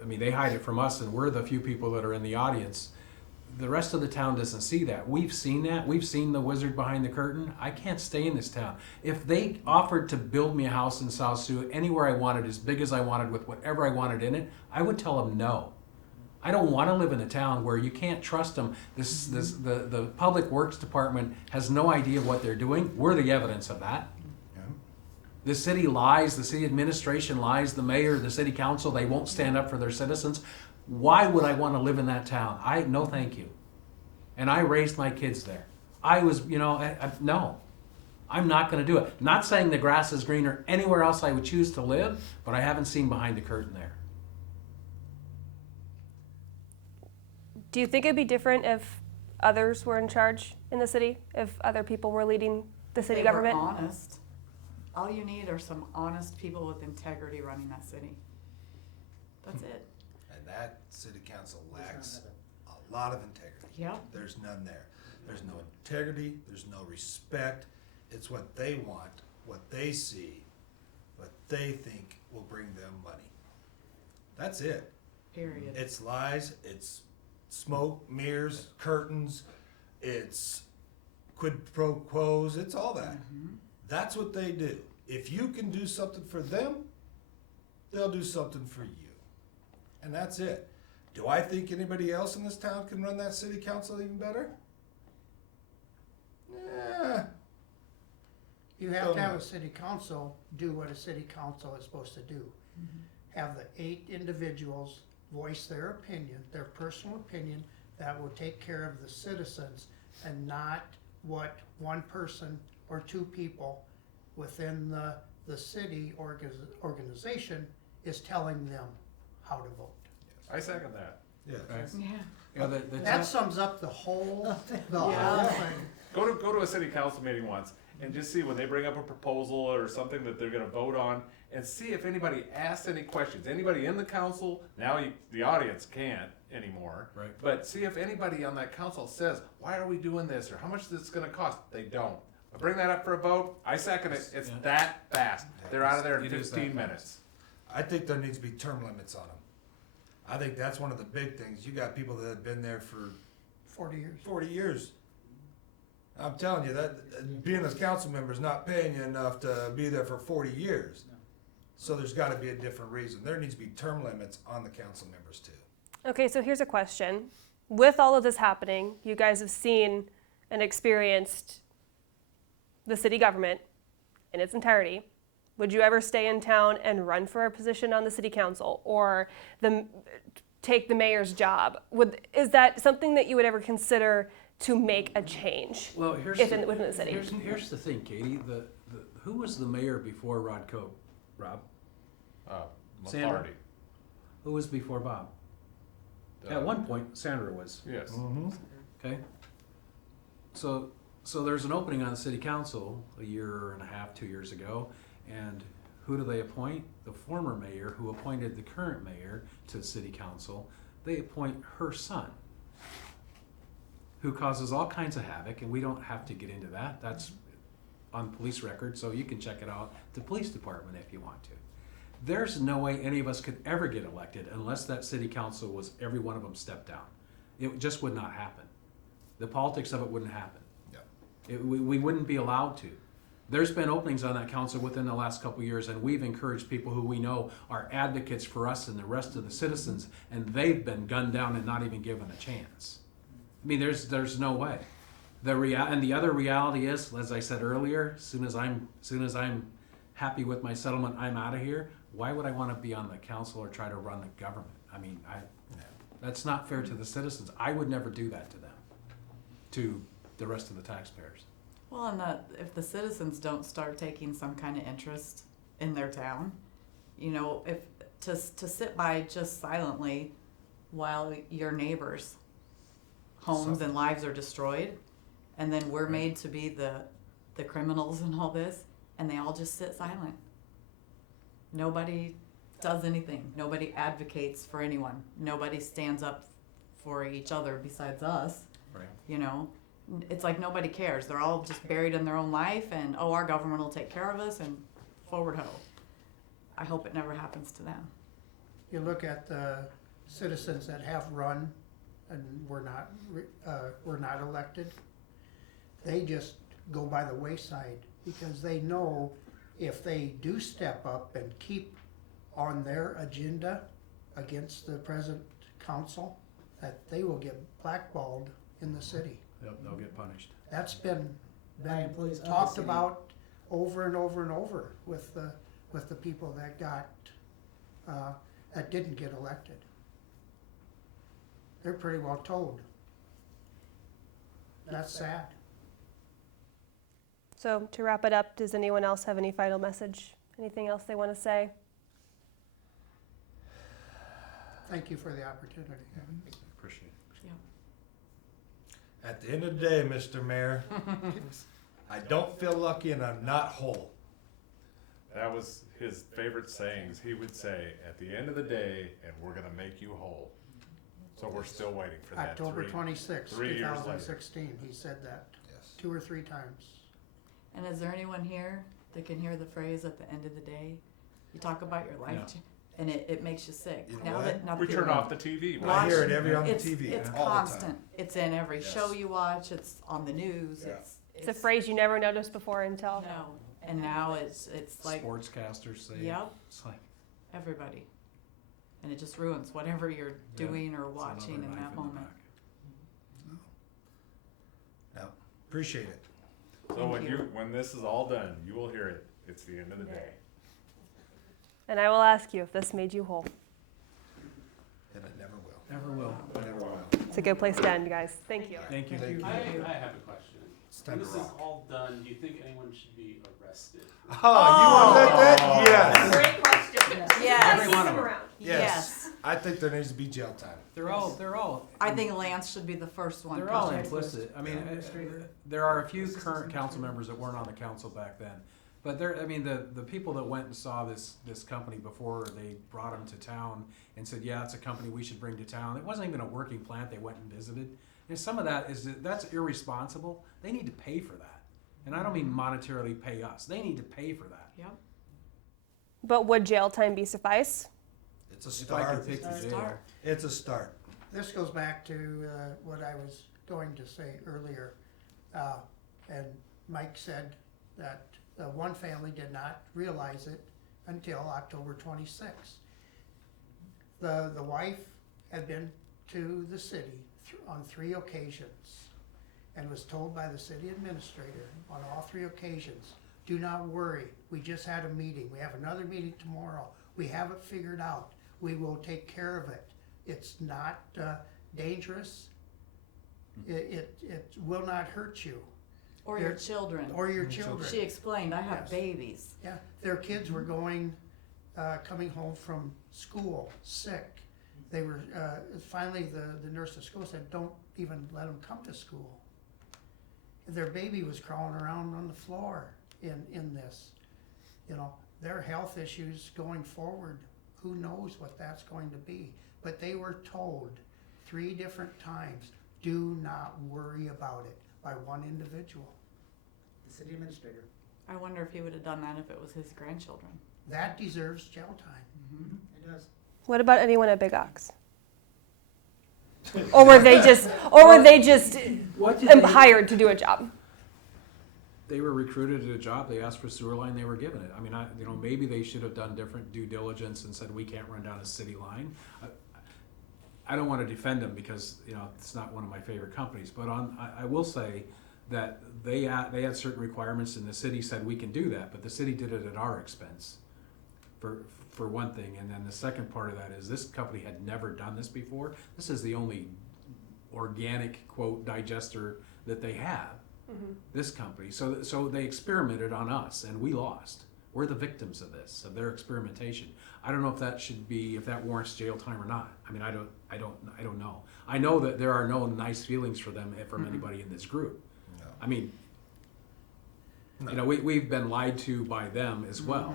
I mean, they hide it from us, and we're the few people that are in the audience. The rest of the town doesn't see that. We've seen that. We've seen the wizard behind the curtain. I can't stay in this town. If they offered to build me a house in South Sioux anywhere I wanted, as big as I wanted, with whatever I wanted in it, I would tell them no. I don't want to live in a town where you can't trust them. The Public Works Department has no idea what they're doing. We're the evidence of that. Yeah. The city lies, the city administration lies, the mayor, the city council, they won't stand up for their citizens. Why would I want to live in that town? No thank you. And I raised my kids there. I was, no. I'm not going to do it. Not saying the grass is greener anywhere else I would choose to live, but I haven't seen behind the curtain there. Do you think it'd be different if others were in charge in the city? If other people were leading the city They government? were honest. All you need are some honest people with integrity running that city. That's it. And that city council lacks a lot of integrity. Yep. There's none there. There's no integrity, there's no respect. It's what they want, what they see, what they think will bring them money. That's it. Period. It's lies, it's smoke, mirrors, curtains, it's quid pro quos, it's all that. That's what they do. If you can do something for them, they'll do something for you. And that's it. Do I think anybody else in this town can run that city council even better? Yeah. You have to have a city council do what a city council is supposed to do. Have the 8 individuals voice their opinion, their personal opinion, that will take care of the citizens, and not what one person or 2 people within the city organization is telling them how to vote. I second that. Yeah. Right. Yeah. That sums up the whole Yeah. thing. Go to a city council meeting once and just see when they bring up a proposal or something that they're gonna vote on, and see if anybody asks any questions. Anybody in the council, the audience can't anymore. Right. But see if anybody on that council says, why are we doing this, or how much is this gonna cost? They don't. I bring that up for a vote, I second it, it's Yeah. that fast. They're out of there in It is that 15 fast. minutes. I think there needs to be term limits on them. I think that's one of the big things. You got people that have been there for 40 years. 40 years. I'm telling you that being a council member is not paying you enough to be there for 40 years. So there's got to be a different reason. There needs to be term limits on the council members too. Okay, so here's a question. With all of this happening, you guys have seen and experienced the city government in its entirety. Would you ever stay in town and run for a position on the city council, or take the mayor's job? Is that something that you would ever consider to make a change Well, here's within the city? Here's the thing, Katie. Who was the mayor before Rod Coe? Rob? Sandra? Lombardi. Who was before Bob? At one point, Sandra was. Yes. Okay. So there's an opening on the city council a year and a half, 2 years ago, and who do they appoint? The former mayor, who appointed the current mayor to the city council. They appoint her son, who causes all kinds of havoc, and we don't have to get into that. That's on police record, so you can check it out, the police department, if you want to. There's no way any of us could ever get elected unless that city council was, every one of them stepped down. It just would not happen. The politics of it wouldn't happen. We wouldn't be allowed to. There's been openings on that council within the last couple of years, and we've encouraged people who we know are advocates for us and the rest of the citizens, and they've been gunned down and not even given a chance. I mean, there's no way. And the other reality is, as I said earlier, as soon as I'm happy with my settlement, I'm out of here. Why would I want to be on the council or try to run the government? I mean, that's not fair to the citizens. I would never do that to them, to the rest of the taxpayers. Well, and if the citizens don't start taking some kind of interest in their town, if to sit by just silently while your neighbors' homes and lives are destroyed, and then we're made to be the criminals in all this, and they all just sit silent. Nobody does anything. Nobody advocates for anyone. Nobody stands up for each other besides us. Right. You know, it's like nobody cares. They're all just buried in their own life, and oh, our government will take care of us, and forward ho. I hope it never happens to them. You look at the citizens that have run and were not elected, they just go by the wayside because they know if they do step up and keep on their agenda against the present council, that they will get blackballed in the city. They'll get punished. That's been By employees of the talked city. about over and over and over with the people that got that didn't get elected. They're pretty well told. That's sad. So to wrap it up, does anyone else have any final message? Anything else they want to say? Thank you for the opportunity. Appreciate it. At the end of the day, Mr. Mayor, I don't feel lucky and I'm not whole. That was his favorite sayings. He would say, at the end of the day, and we're gonna make you whole. So we're still waiting for that. October 26, 3 years later. 2016, he said that Yes. 2 or 3 times. And is there anyone here that can hear the phrase at the end of the day? You talk about your life, Yeah. and it makes you sick. You know now what? that now We that turn people off the TV. I hear it every on the it's, TV It's all the constant. time. It's in every Yes. show you watch. It's on the news. Yeah. It's a phrase you never noticed before until. No, and now it's like Sportscasters say. Yep. It's like everybody, and it just ruins whatever you're doing or it's watching another in knife that the moment. back. No, appreciate it. So Thank you. when this is all done, you will hear it. It's the end of the day. And I will ask you if this made you whole. And it never will. Never will. Never will. It's a good place to end, guys. Thank you. Thank you. Thank you. I have a question. It's time When to this is rock. all done, do you think anyone should be arrested? Oh, you want that? Yes. Great question. Yes. Every one of them. Yes. I think there needs to be jail time. They're all. I think Lance should be the first one. They're all punished. implicit. I mean, there are a few current council members that weren't on the council back then. But the people that went and saw this company before they brought them to town and said, yeah, it's a company we should bring to town. It wasn't even a working plant. They went and visited. And some of that's irresponsible. They need to pay for that. And I don't mean monetarily pay us. They need to pay for that. Yep. But would jail time be suffice? It's a If I start. could take the jail. Start. It's a start. This goes back to what I was going to say earlier. And Mike said that one family did not realize it until October 26th. The wife had been to the city on 3 occasions and was told by the city administrator on all 3 occasions, do not worry, we just had a meeting. We have another meeting tomorrow. We have it figured out. We will take care of it. It's not dangerous. It will not hurt you Or your Your- children. or your children. She explained, I have Yes. babies. Yeah, their kids were coming home from school sick. They were, finally the nurse at school said, don't even let them come to school. Their baby was crawling around on the floor in this. You know, their health issues going forward, who knows what that's going to be. But they were told 3 different times, do not worry about it, by one individual. The city administrator. I wonder if he would have done that if it was his grandchildren. That deserves jail time. It does. What about anyone at Big Ox? Or were they just hired to do a job? They were recruited at a job. They asked for sewer line. They were given it. I mean, maybe they should have done different due diligence and said we can't run down a city line. I don't want to defend them because it's not one of my favorite companies. But I will say that they had certain requirements, and the city said we can do that. But the city did it at our expense, for one thing. And then the second part of that is this company had never done this before. This is the only organic quote digester that they have. This company, so they experimented on us, and we lost. We're the victims of this, of their experimentation. I don't know if that warrants jail time or not. I mean, I don't know. I know that there are no nice feelings for them from anybody in this group. No. I mean, No. we've been lied to by them as well.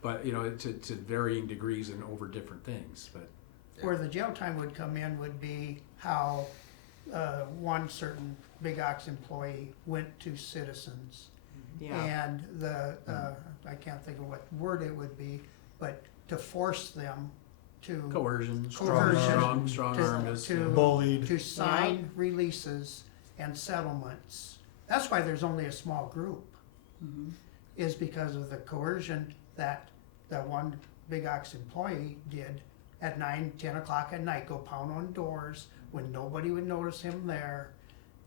but you know, to varying degrees and over different things. But Where the jail time would come in would be how one certain Big Ox employee went to citizens. Yeah. And I can't think of what word it would be, but to force them to coercion, Coercion. strong arm is to- Bullied. to sign releases and settlements. That's why there's only a small group, Mhm. is because of the coercion that one Big Ox employee did at 9, 10 o'clock at night, go pound on doors when nobody would notice him there,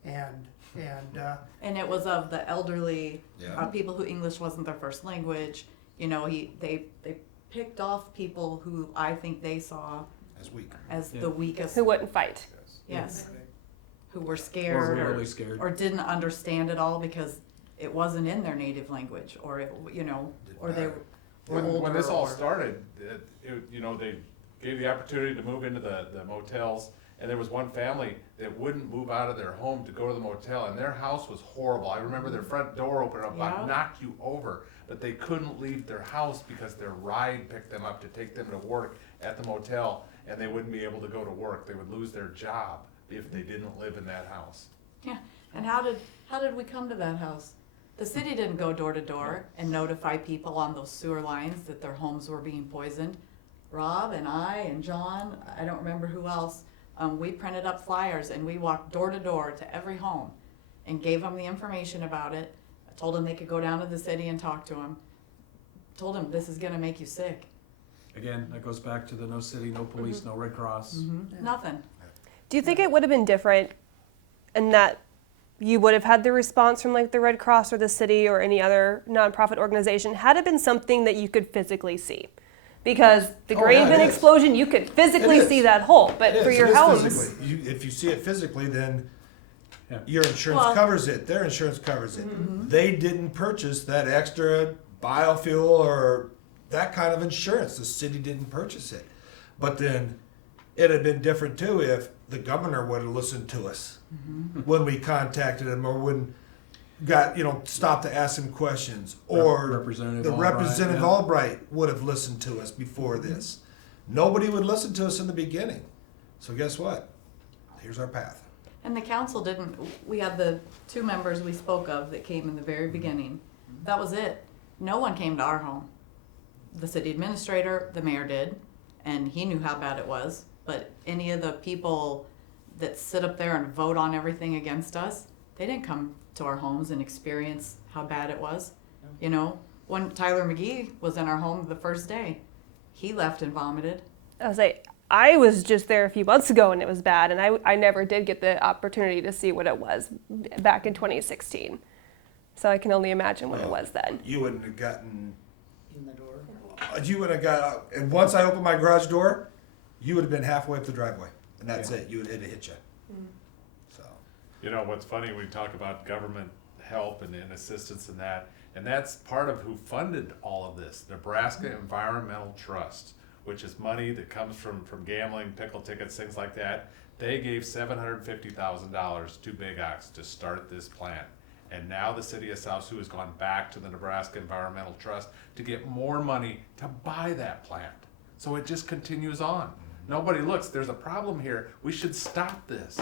and And it was of the elderly, Yeah. people who English wasn't their first language. You know, they picked off people who I think they saw As weak. as Yeah. the weakest. Who wouldn't fight? Yes. Who were or scared really scared. or didn't understand it all because it wasn't in their native language, or it, you know, or they were older. When this all or- started, you know, they gave the opportunity to move into the motels, and there was one family that wouldn't move out of their home to go to the motel, and their house was horrible. I remember their front door opened up, about Yeah. knocked you over, but they couldn't leave their house because their ride picked them up to take them to work at the motel, and they wouldn't be able to go to work. They would lose their job if they didn't live in that house. Yeah, and how did we come to that house? The city didn't go door to door and notify people on those sewer lines that their homes were being poisoned. Rob and I and John, I don't remember who else, we printed up flyers and we walked door to door to every home and gave them the information about it. I told them they could go down to the city and talk to them. Told them this is gonna make you sick. Again, that goes back to the no city, no police, no Red Cross. Nothing. Do you think it would have been different in that you would have had the response from like the Red Cross or the city or any other nonprofit organization had it been something that you could physically see? Because the Oh, grain yeah, bin it is. explosion, you could physically It is. see that hole, but It for is. your It is homes, physically. If you see it physically, then Yeah. your insurance Well- covers it. Their insurance covers it. They didn't purchase that extra biofuel or that kind of insurance. The city didn't purchase it. But then it'd have been different too if the governor would have listened to us when we contacted him, or when stopped to ask him questions, or Representative the Albright, Representative yeah. Albright would have listened to us before this. Nobody would listen to us in the beginning. So guess what? Here's our path. And the council didn't, we had the 2 members we spoke of that came in the very beginning. That was it. No one came to our home. The city administrator, the mayor did, and he knew how bad it was. But any of the people that sit up there and vote on everything against us, they didn't come to our homes and experience how bad it was. You know, when Tyler McGee was in our home the first day, he left and vomited. I was just there a few months ago and it was bad, and I never did get the opportunity to see what it was back in 2016. So I can only imagine what it was then. You wouldn't have gotten. In the door. You would have got out, and once I opened my garage door, you would have been halfway up the driveway, and that's it. It'd hit you. So. You know, what's funny, we talk about government help and assistance and that's part of who funded all of this. Nebraska Environmental Trust, which is money that comes from gambling, pickle tickets, things like that. They gave $750,000 to Big Ox to start this plant. And now the city of South Sioux has gone back to the Nebraska Environmental Trust to get more money to buy that plant. So it just continues on. Nobody looks, there's a problem here. We should stop this.